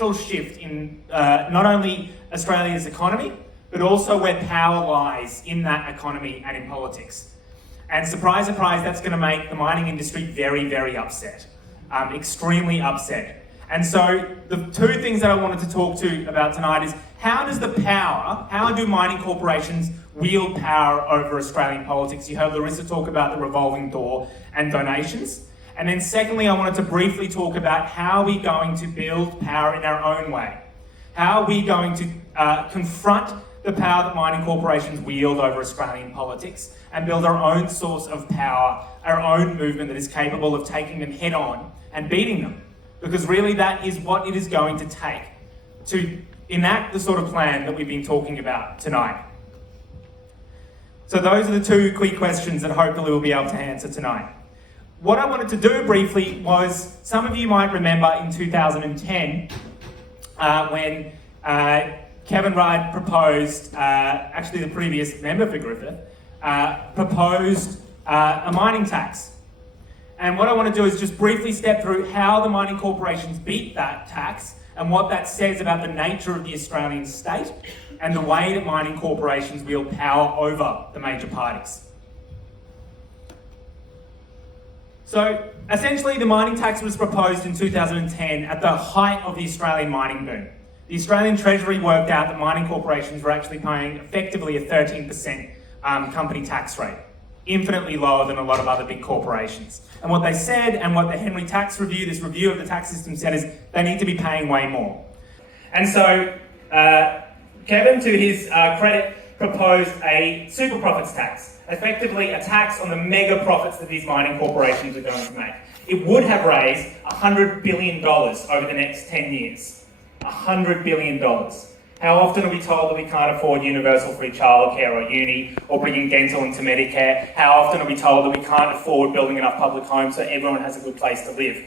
structural shift in not only Australia's economy, but also where power lies in that economy and in politics. And surprise, surprise, that's going to make the mining industry very, very upset, extremely upset. And so the two things that I wanted to talk to about tonight is how do mining corporations wield power over Australian politics? You heard Larissa talk about the revolving door and donations. And then secondly, I wanted to briefly talk about how we're going to build power in our own way. How are we going to confront the power that mining corporations wield over Australian politics and build our own source of power, our own movement that is capable of taking them head on and beating them. Because really that is what it is going to take to enact the sort of plan that we've been talking about tonight. So those are the two quick questions that hopefully we'll be able to answer tonight. What I wanted to do briefly was, some of you might remember in 2010 when Kevin Rudd proposed, actually the previous member for Griffith, proposed a mining tax. And what I want to do is just briefly step through how the mining corporations beat that tax and what that says about the nature of the Australian state and the way that mining corporations wield power over the major parties. So essentially the mining tax was proposed in 2010 at the height of the Australian mining boom. The Australian Treasury worked out that mining corporations were actually paying effectively a 13% company tax rate, infinitely lower than a lot of other big corporations. And what they said, and what the Henry Tax Review, this review of the tax system said, is they need to be paying way more. And so Kevin, to his credit, proposed a super profits tax, effectively a tax on the mega profits that these mining corporations are going to make. It would have raised $100 billion over the next 10 years. $100 billion. How often are we told that we can't afford universal free childcare or uni, or bringing dental into Medicare? How often are we told that we can't afford building enough public homes so everyone has a good place to live?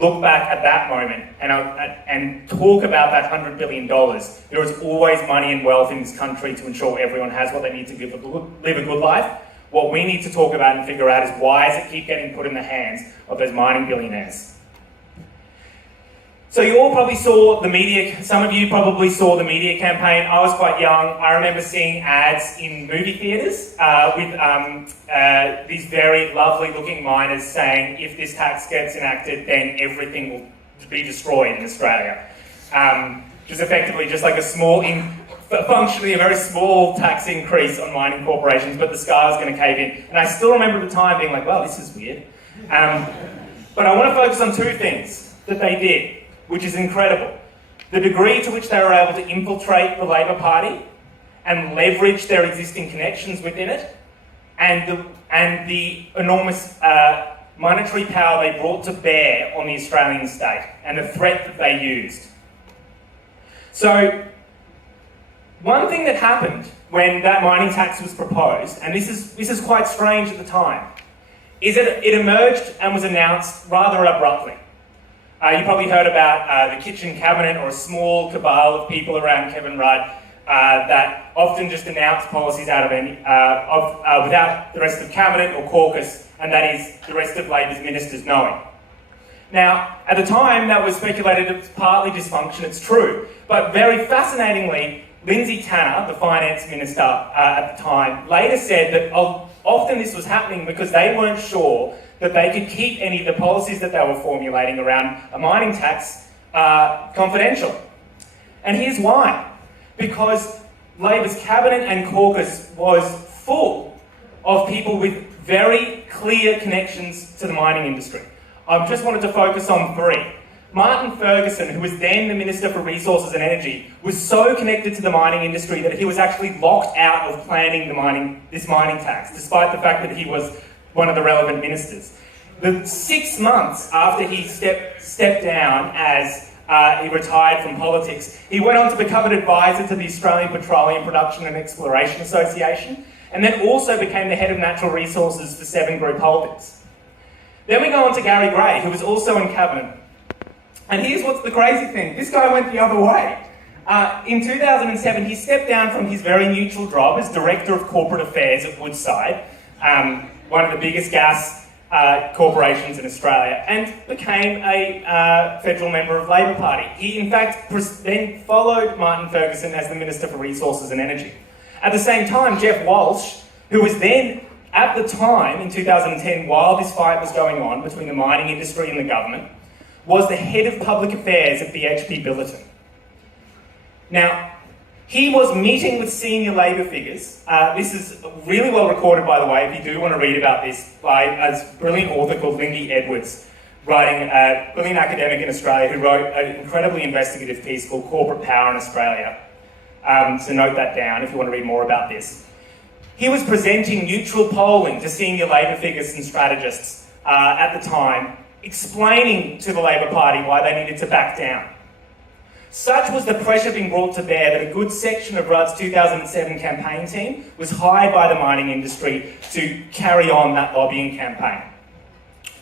Look back at that moment and talk about that $100 billion. There is always money and wealth in this country to ensure everyone has what they need to live a good life. What we need to talk about and figure out is, why does it keep getting put in the hands of those mining billionaires? So you all probably saw the media, some of you probably saw the media campaign. I was quite young. I remember seeing ads in movie theatres with these very lovely looking miners saying, if this tax gets enacted, then everything will be destroyed in Australia. Which is effectively just like functionally a very small tax increase on mining corporations, but the sky is going to cave in. And I still remember at the time being like, wow, this is weird. But I want to focus on two things that they did, which is incredible. The degree to which they were able to infiltrate the Labor Party and leverage their existing connections within it, and the enormous monetary power they brought to bear on the Australian state and the threat that they used. So, one thing that happened when that mining tax was proposed, and this is quite strange at the time, is that it emerged and was announced rather abruptly. You probably heard about the kitchen cabinet, or a small cabal of people around Kevin Rudd that often just announce policies out of without the rest of cabinet or caucus, and that is the rest of Labor's ministers knowing. Now, at the time, that was speculated it was partly dysfunction, it's true, but very fascinatingly, Lindsay Tanner, the finance minister at the time, later said that often this was happening because they weren't sure that they could keep any of the policies that they were formulating around a mining tax confidential. And here's why. Because Labor's cabinet and caucus was full of people with very clear connections to the mining industry. I just wanted to focus on three. Martin Ferguson, who was then the Minister for Resources and Energy, was so connected to the mining industry that he was actually locked out of planning this mining tax, despite the fact that he was one of the relevant ministers. The 6 months after he stepped down as he retired from politics, he went on to become an advisor to the Australian Petroleum Production and Exploration Association, and then also became the head of natural resources for Seven Group Holdings. Then we go on to Gary Gray, who was also in cabinet. And here's what's the crazy thing. This guy went the other way. In 2007, he stepped down from his very neutral job as Director of Corporate Affairs at Woodside, one of the biggest gas corporations in Australia and became a federal member of Labor Party. He, in fact, then followed Martin Ferguson as the Minister for Resources and Energy. At the same time, Jeff Walsh, who was then, at the time, in 2010, while this fight was going on between the mining industry and the government, was the head of public affairs at BHP Billiton. Now, he was meeting with senior Labor figures. This is really well recorded, by the way, if you do want to read about this, by a brilliant author called Lindy Edwards, writing a brilliant academic in Australia who wrote an incredibly investigative piece called Corporate Power in Australia. So note that down if you want to read more about this. He was presenting neutral polling to senior Labor figures and strategists at the time, explaining to the Labor Party why they needed to back down. Such was the pressure being brought to bear that a good section of Rudd's 2007 campaign team was hired by the mining industry to carry on that lobbying campaign.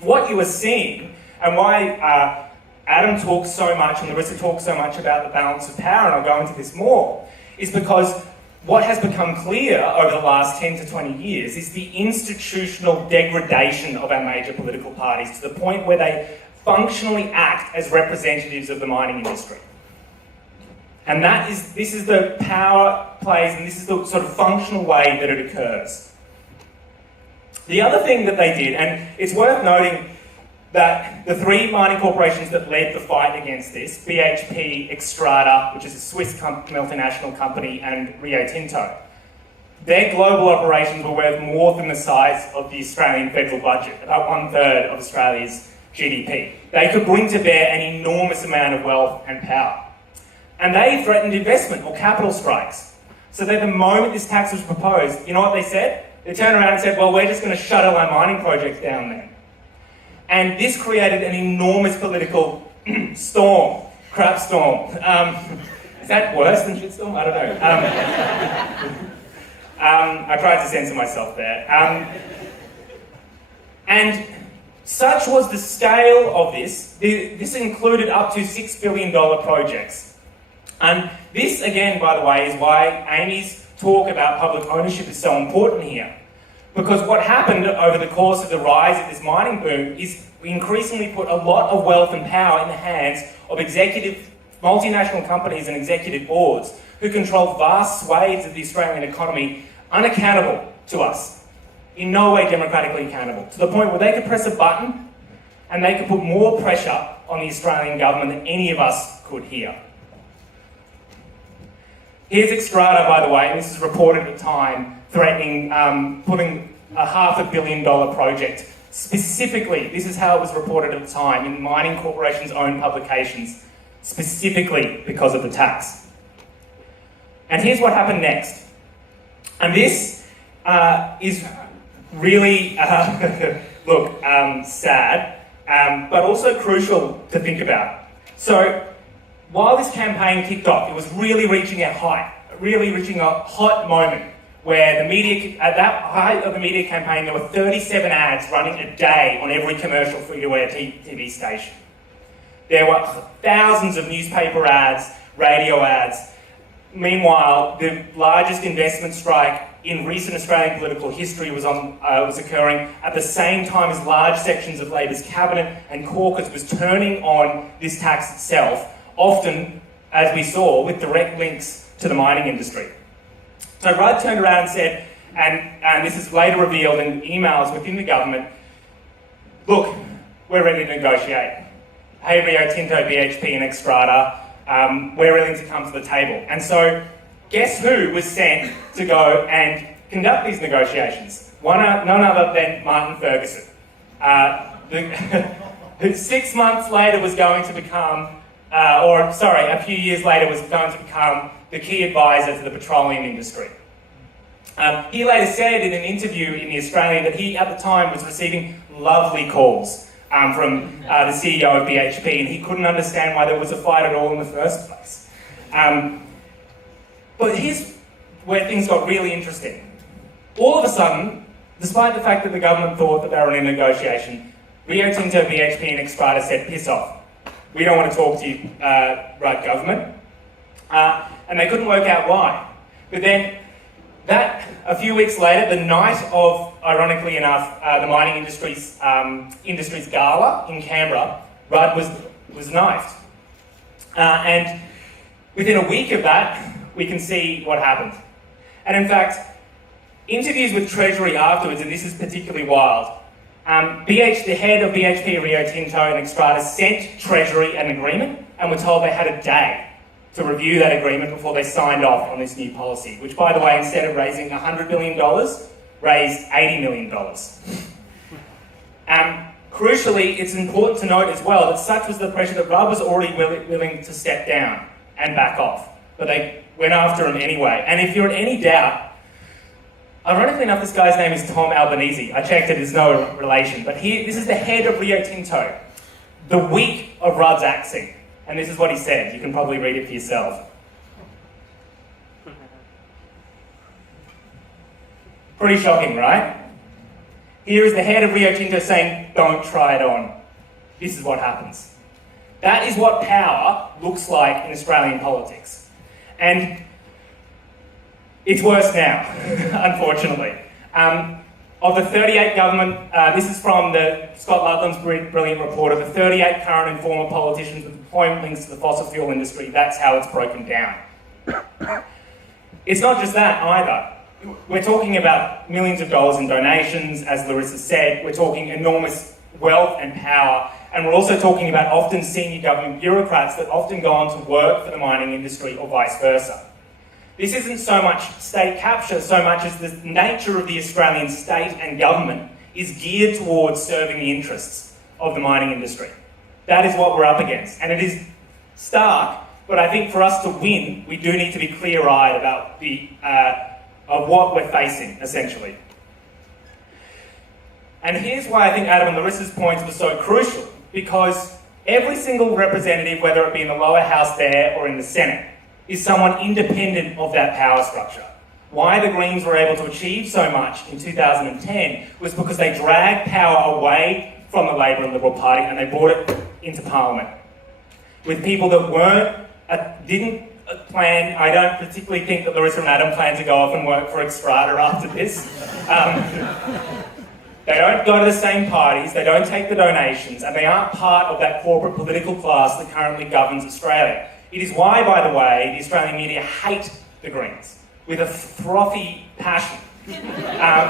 What you are seeing, and why Adam talks so much and Larissa talks so much about the balance of power, and I'll go into this more, is because what has become clear over the last 10 to 20 years is the institutional degradation of our major political parties to the point where they functionally act as representatives of the mining industry. And this is the power plays, and this is the sort of functional way that it occurs. The other thing that they did, and it's worth noting that the three mining corporations that led the fight against this, BHP, Xstrata, which is a Swiss multinational company, and Rio Tinto, their global operations were worth more than the size of the Australian federal budget, about 1/3 of Australia's GDP. They could bring to bear an enormous amount of wealth and power. And they threatened investment or capital strikes. So that the moment this tax was proposed, you know what they said? They turned around and said, well, we're just going to shut all our mining projects down then. And this created an enormous political storm, crap storm. Is that worse than shitstorm? I don't know. I tried to censor myself there. And such was the scale of this. This included up to $6 billion projects. And this, again, by the way, is why Amy's talk about public ownership is so important here. Because what happened over the course of the rise of this mining boom is we increasingly put a lot of wealth and power in the hands of multinational companies and executive boards who control vast swathes of the Australian economy unaccountable to us, in no way democratically accountable, to the point where they could press a button and they could put more pressure on the Australian government than any of us could here. Here's Xstrata, by the way, and this is reported at the time, threatening putting a $500 million project. Specifically, this is how it was reported at the time in mining corporations' own publications, specifically because of the tax. And here's what happened next. And this is really, sad, but also crucial to think about. So, while this campaign kicked off, it was really reaching a hot moment where the media, at that height of the media campaign, there were 37 ads running a day on every commercial free-to-air TV station. There were thousands of newspaper ads, radio ads. Meanwhile, the largest investment strike in recent Australian political history was occurring at the same time as large sections of Labor's cabinet and caucus was turning on this tax itself, often, as we saw, with direct links to the mining industry. So Rudd turned around and said, and this is later revealed in emails within the government, look, we're ready to negotiate. Hey, Rio Tinto, BHP and Xstrata, we're willing to come to the table. And so, guess who was sent to go and conduct these negotiations? None other than Martin Ferguson, who 6 months later was going to become, a few years later was going to become the key advisor to the petroleum industry. He later said in an interview in The Australian that he, at the time, was receiving lovely calls from the CEO of BHP, and he couldn't understand why there was a fight at all in the first place. But here's where things got really interesting. All of a sudden, despite the fact that the government thought that they were in a negotiation, Rio Tinto, BHP and Xstrata said, piss off. We don't want to talk to you, Rudd government. And they couldn't work out why. But then That, a few weeks later, the night of, ironically enough, the mining industry's gala in Canberra, Rudd was knifed. And within a week of that, we can see what happened. And in fact, interviews with Treasury afterwards, and this is particularly wild, the head of BHP, Rio Tinto and Xstrata sent Treasury an agreement and were told they had a day to review that agreement before they signed off on this new policy, which, by the way, instead of raising $100 billion, raised $80 million. Crucially, it's important to note as well that such was the pressure that Rudd was already willing to step down and back off, but they went after him anyway. And if you're in any doubt, ironically enough, this guy's name is Tom Albanese. I checked it, there's no relation, but this is the head of Rio Tinto, the week of Rudd's axing. And this is what he said. You can probably read it for yourself. Pretty shocking, right? Here is the head of Rio Tinto saying, don't try it on. This is what happens. That is what power looks like in Australian politics. And it's worse now, unfortunately. Of the 38 government, this is from Scott Ludlam's brilliant report, of the 38 current and former politicians with employment links to the fossil fuel industry, that's how it's broken down. It's not just that either. We're talking about millions of dollars in donations, as Larissa said. We're talking enormous wealth and power. And we're also talking about often senior government bureaucrats that often go on to work for the mining industry or vice versa. This isn't so much state capture so much as the nature of the Australian state and government is geared towards serving the interests of the mining industry. That is what we're up against. And it is stark, but I think for us to win, we do need to be clear-eyed about of what we're facing, essentially. And here's why I think Adam and Larissa's points were so crucial, because every single representative, whether it be in the lower house there or in the Senate, is someone independent of that power structure. Why the Greens were able to achieve so much in 2010 was because they dragged power away from the Labor and Liberal Party and they brought it into Parliament. With people that didn't plan, I don't particularly think that Larissa and Adam plan to go off and work for Xstrata after this. They don't go to the same parties, they don't take the donations, and they aren't part of that corporate political class that currently governs Australia. It is why, by the way, the Australian media hate the Greens with a frothy passion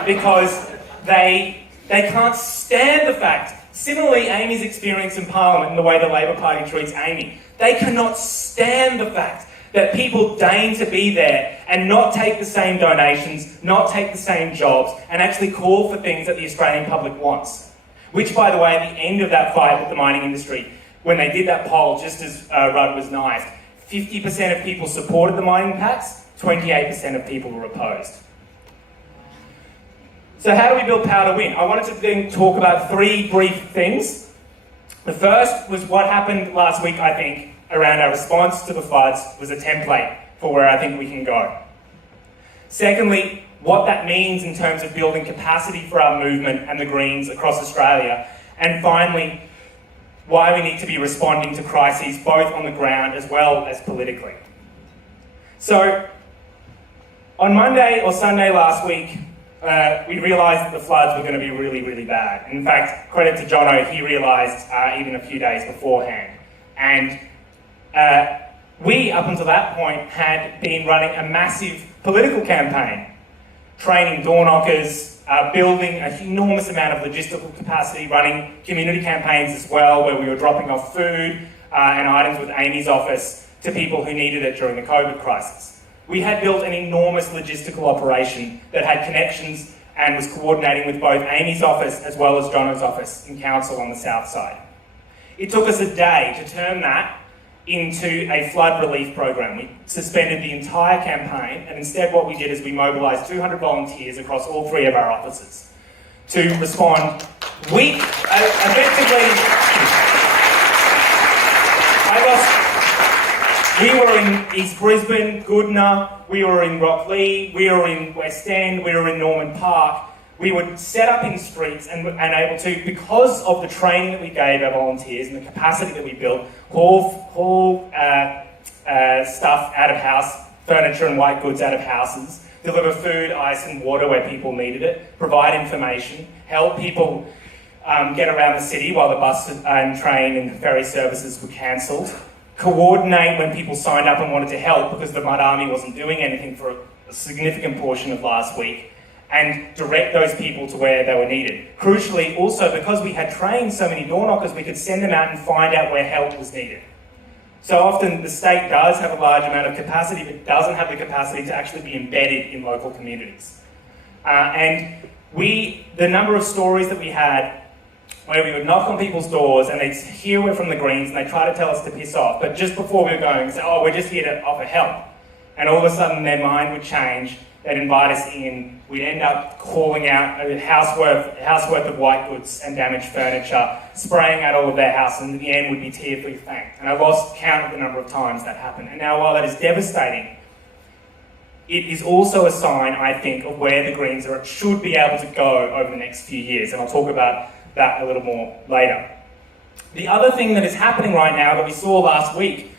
because they can't stand the fact. Similarly, Amy's experience in Parliament and the way the Labor Party treats Amy, they cannot stand the fact that people deign to be there and not take the same donations, not take the same jobs, and actually call for things that the Australian public wants. Which, by the way, at the end of that fight with the mining industry, when they did that poll, just as Rudd was knifed, 50% of people supported the mining tax, 28% of people were opposed. So how do we build power to win? I wanted to then talk about three brief things. The first was what happened last week, I think, around our response to the floods was a template for where I think we can go. Secondly, what that means in terms of building capacity for our movement and the Greens across Australia. And finally, why we need to be responding to crises both on the ground as well as politically. So, on Monday or Sunday last week, we realised that the floods were going to be really, really bad. In fact, credit to Jono, he realised even a few days beforehand. And we, up until that point, had been running a massive political campaign, training door knockers, building an enormous amount of logistical capacity, running community campaigns as well, where we were dropping off food and items with Amy's office to people who needed it during the COVID crisis. We had built an enormous logistical operation that had connections and was coordinating with both Amy's office as well as Jono's office in council on the south side. It took us a day to turn that into a flood relief program. We suspended the entire campaign, and instead what we did is we mobilised 200 volunteers across all three of our offices to respond. We were in East Brisbane, Goodna, we were in Rocklea, we were in West End, we were in Norman Park. We would set up in streets and able to, because of the training that we gave our volunteers and the capacity that we built, haul stuff out of house furniture and white goods out of houses, deliver food, ice and water where people needed it, provide information, help people get around the city while the bus and train and ferry services were cancelled, coordinate when people signed up and wanted to help because the Mud Army wasn't doing anything for a significant portion of last week, and direct those people to where they were needed. Crucially, also, because we had trained so many door knockers, we could send them out and find out where help was needed. So often the state does have a large amount of capacity, but doesn't have the capacity to actually be embedded in local communities. The number of stories that we had where we would knock on people's doors and they'd hear we're from the Greens and they'd try to tell us to piss off, but just before we were going, we'd say, oh, we're just here to offer help. And all of a sudden their mind would change, they'd invite us in, we'd end up calling out a house worth of white goods and damaged furniture, spraying out all of their house, and in the end would be tearfully thanked. And I lost count of the number of times that happened. And now while that is devastating, it is also a sign, I think, of where the Greens should be able to go over the next few years, and I'll talk about that a little more later. The other thing that is happening right now that we saw last week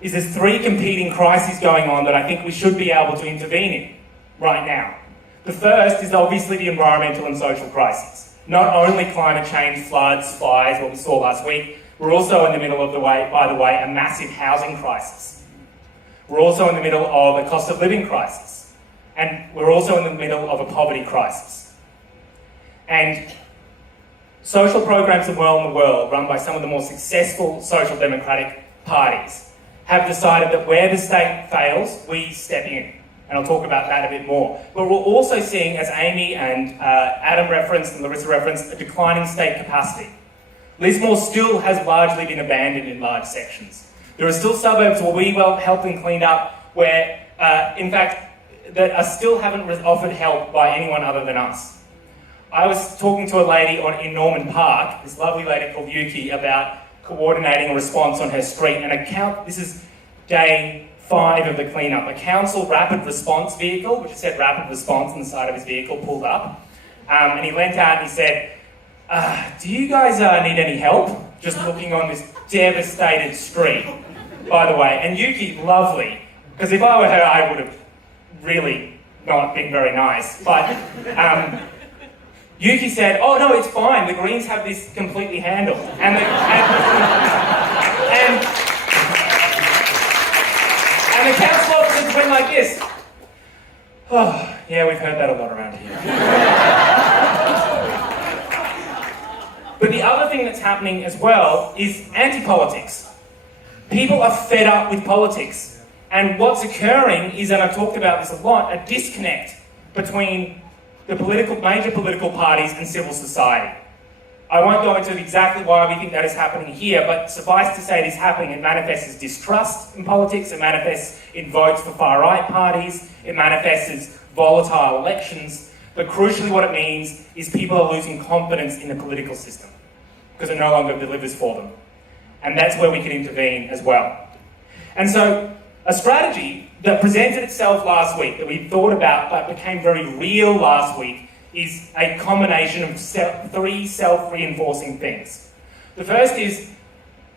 is there's three competing crises going on that I think we should be able to intervene in right now. The first is obviously the environmental and social crises. Not only climate change, floods, fires, what we saw last week, we're also in the middle of, by the way, a massive housing crisis. We're also in the middle of a cost of living crisis. And we're also in the middle of a poverty crisis. And social programs in the world, run by some of the more successful social democratic parties, have decided that where the state fails, we step in. And I'll talk about that a bit more. But we're also seeing, as Amy and Adam referenced and Larissa referenced, a declining state capacity. Lismore still has largely been abandoned in large sections. There are still suburbs where we will help and clean up where, in fact, that still haven't offered help by anyone other than us. I was talking to a lady in Norman Park, this lovely lady called Yuki, about coordinating a response on her street. And this is day 5 of the cleanup. A council rapid response vehicle, which said rapid response on the side of his vehicle, pulled up. And he leant out and he said, do you guys need any help? Just looking on this devastated street, by the way. And Yuki, lovely, because if I were her, I would have really not been very nice. But Yuki said, oh no, it's fine, the Greens have this completely handled. And the council officers went like this. Oh, yeah, we've heard that a lot around here. But the other thing that's happening as well is anti-politics. People are fed up with politics. And what's occurring is, and I've talked about this a lot, a disconnect between the major political parties and civil society. I won't go into exactly why we think that is happening here, but suffice to say it is happening. It manifests as distrust in politics, it manifests in votes for far-right parties, it manifests as volatile elections, but crucially what it means is people are losing confidence in the political system because it no longer delivers for them. And that's where we can intervene as well. And so a strategy that presented itself last week, that we thought about but became very real last week, is a combination of 3 self-reinforcing things. The first is,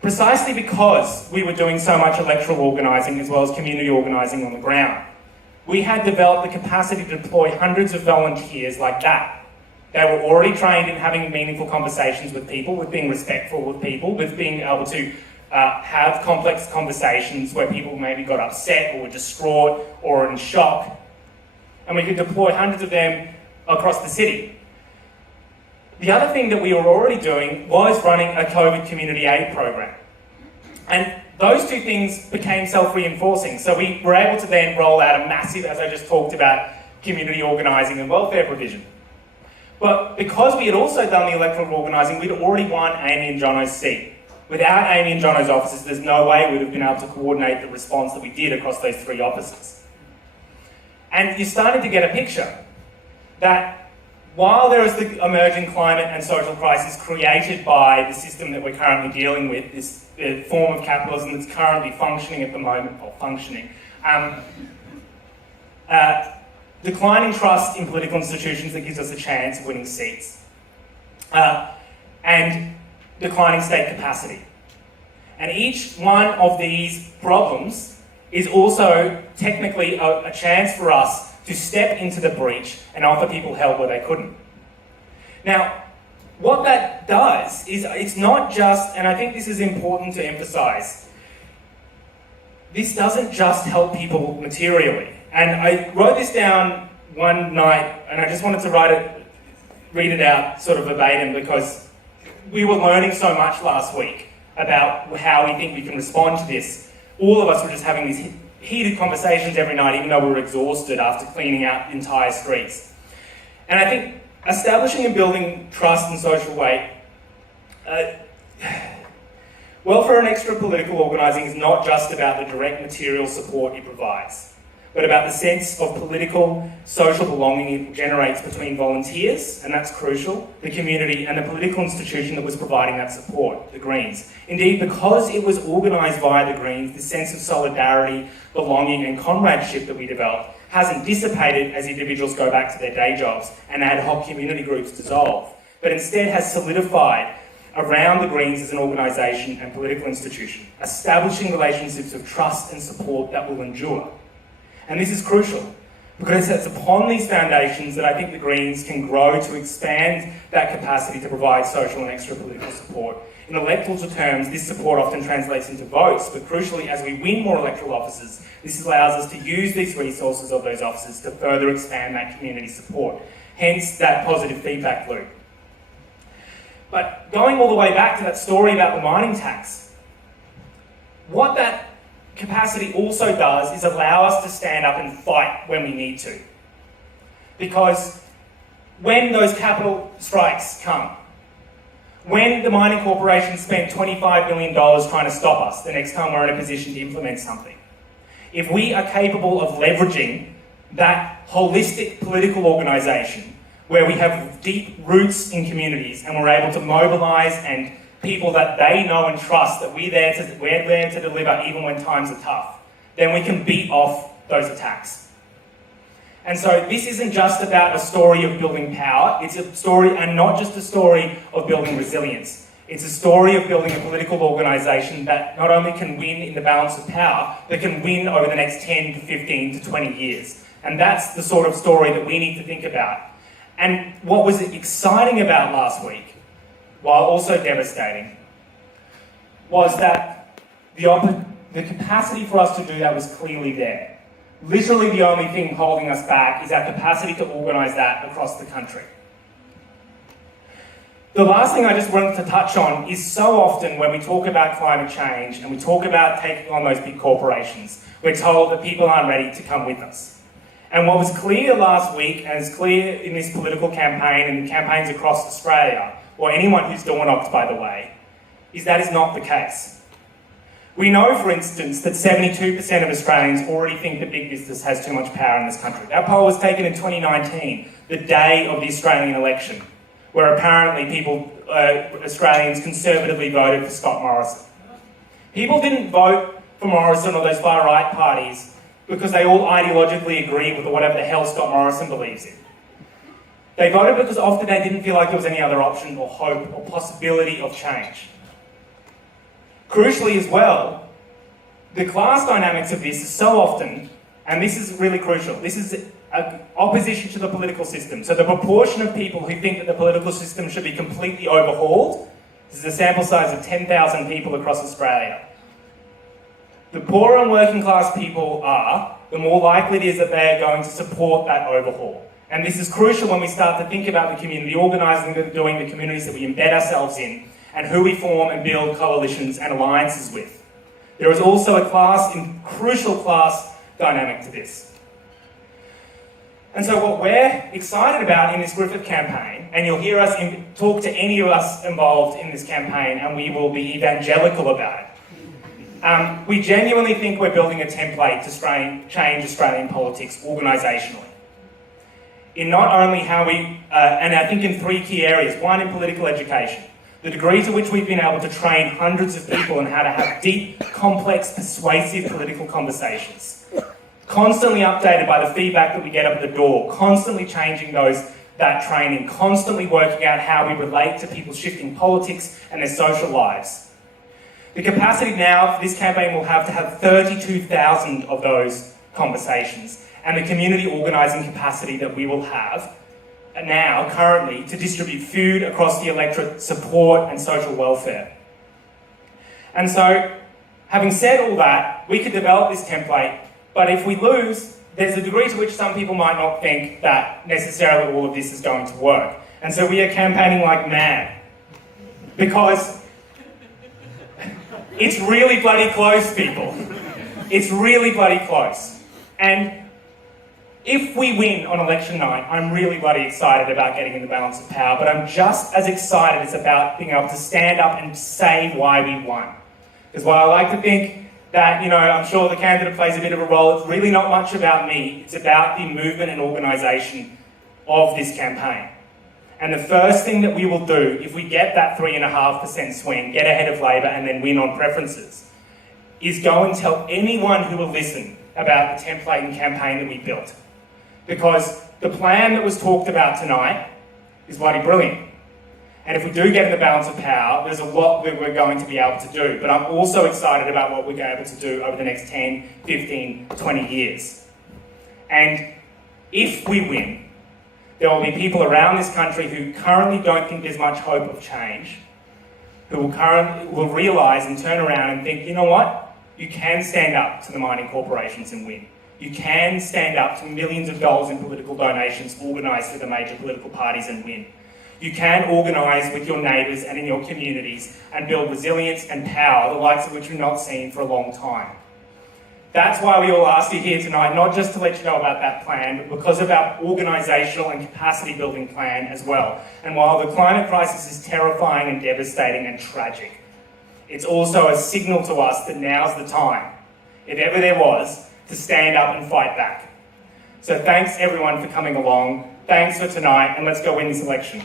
precisely because we were doing so much electoral organising as well as community organising on the ground, we had developed the capacity to deploy hundreds of volunteers like that. They were already trained in having meaningful conversations with people, with being respectful with people, with being able to have complex conversations where people maybe got upset or were distraught or in shock. And we could deploy hundreds of them across the city. The other thing that we were already doing was running a COVID community aid program. And those two things became self-reinforcing. So we were able to then roll out a massive, as I just talked about, community organising and welfare provision. But because we had also done the electoral organising, we'd already won Amy and Jono's seat. Without Amy and Jono's offices, there's no way we'd have been able to coordinate the response that we did across those 3 offices. And you're starting to get a picture that while there is the emerging climate and social crisis created by the system that we're currently dealing with, this form of capitalism that's currently functioning at the moment, declining trust in political institutions that gives us a chance of winning seats, and declining state capacity. And each one of these problems is also technically a chance for us to step into the breach and offer people help where they couldn't. Now, what that does is it's not just, and I think this is important to emphasise, this doesn't just help people materially. And I wrote this down one night, and I just wanted to read it out sort of verbatim, because we were learning so much last week about how we think we can respond to this. All of us were just having these heated conversations every night, even though we were exhausted after cleaning out entire streets. And I think establishing and building trust and social weight, welfare and extra-political organising is not just about the direct material support it provides, but about the sense of political, social belonging it generates between volunteers, and that's crucial, the community and the political institution that was providing that support, the Greens. Indeed, because it was organised via the Greens, the sense of solidarity, belonging and comradeship that we developed hasn't dissipated as individuals go back to their day jobs and ad hoc community groups dissolve, but instead has solidified around the Greens as an organisation and political institution, establishing relationships of trust and support that will endure. And this is crucial, because it's upon these foundations that I think the Greens can grow to expand that capacity to provide social and extra-political support. In electoral terms, this support often translates into votes, but crucially, as we win more electoral offices, this allows us to use these resources of those offices to further expand that community support, hence that positive feedback loop. But going all the way back to that story about the mining tax, what that capacity also does is allow us to stand up and fight when we need to. Because when those capital strikes come, when the mining corporation spent $25 million trying to stop us the next time we're in a position to implement something, if we are capable of leveraging that holistic political organisation where we have deep roots in communities and we're able to mobilise and people that they know and trust that we're there to deliver even when times are tough, then we can beat off those attacks. And so this isn't just about a story of building power, it's a story, and not just a story of building resilience. It's a story of building a political organisation that not only can win in the balance of power, but can win over the next 10 to 15 to 20 years. And that's the sort of story that we need to think about. And what was exciting about last week, while also devastating, was that the capacity for us to do that was clearly there. Literally the only thing holding us back is our capacity to organise that across the country. The last thing I just wanted to touch on is so often when we talk about climate change and we talk about taking on those big corporations, we're told that people aren't ready to come with us. And what was clear last week, and is clear in this political campaign and campaigns across Australia, or anyone who's door-knocked, by the way, is that is not the case. We know, for instance, that 72% of Australians already think that big business has too much power in this country. That poll was taken in 2019, the day of the Australian election, where apparently Australians conservatively voted for Scott Morrison. People didn't vote for Morrison or those far-right parties because they all ideologically agree with whatever the hell Scott Morrison believes in. They voted because often they didn't feel like there was any other option or hope or possibility of change. Crucially as well, the class dynamics of this is so often, and this is really crucial, this is opposition to the political system. So the proportion of people who think that the political system should be completely overhauled, this is a sample size of 10,000 people across Australia. The poorer and working class people are, the more likely it is that they are going to support that overhaul. And this is crucial when we start to think about the community organising that we're doing, the communities that we embed ourselves in, and who we form and build coalitions and alliances with. There is also a crucial class dynamic to this. And so what we're excited about in this Griffith campaign, and you'll hear us talk to any of us involved in this campaign, and we will be evangelical about it. We genuinely think we're building a template to change Australian politics organisationally. In not only how we, and I think in three key areas. One, in political education. The degree to which we've been able to train hundreds of people on how to have deep, complex, persuasive political conversations. Constantly updated by the feedback that we get up the door, constantly changing that training, constantly working out how we relate to people shifting politics and their social lives. The capacity now for this campaign will have to have 32,000 of those conversations, and the community organising capacity that we will have now, currently, to distribute food across the electorate, support and social welfare. And so, having said all that, we could develop this template, but if we lose, there's a degree to which some people might not think that necessarily all of this is going to work. And so we are campaigning like mad. Because it's really bloody close, people. It's really bloody close. And if we win on election night, I'm really bloody excited about getting in the balance of power, but I'm just as excited as about being able to stand up and say why we won. Because while I like to think that, I'm sure the candidate plays a bit of a role, it's really not much about me. It's about the movement and organisation of this campaign. And the first thing that we will do, if we get that 3.5% swing, get ahead of Labor and then win on preferences, is go and tell anyone who will listen about the template and campaign that we built. Because the plan that was talked about tonight is bloody brilliant. And if we do get in the balance of power, there's a lot that we're going to be able to do. But I'm also excited about what we're able to do over the next 10, 15, 20 years. And if we win, there will be people around this country who currently don't think there's much hope of change, who will realise and turn around and think, you know what? You can stand up to the mining corporations and win. You can stand up to millions of dollars in political donations organised through the major political parties and win. You can organise with your neighbours and in your communities and build resilience and power, the likes of which we've not seen for a long time. That's why we all asked you here tonight, not just to let you know about that plan, but because of our organisational and capacity building plan as well. And while the climate crisis is terrifying and devastating and tragic, it's also a signal to us that now's the time, if ever there was, to stand up and fight back. So thanks everyone for coming along. Thanks for tonight, and let's go win this election.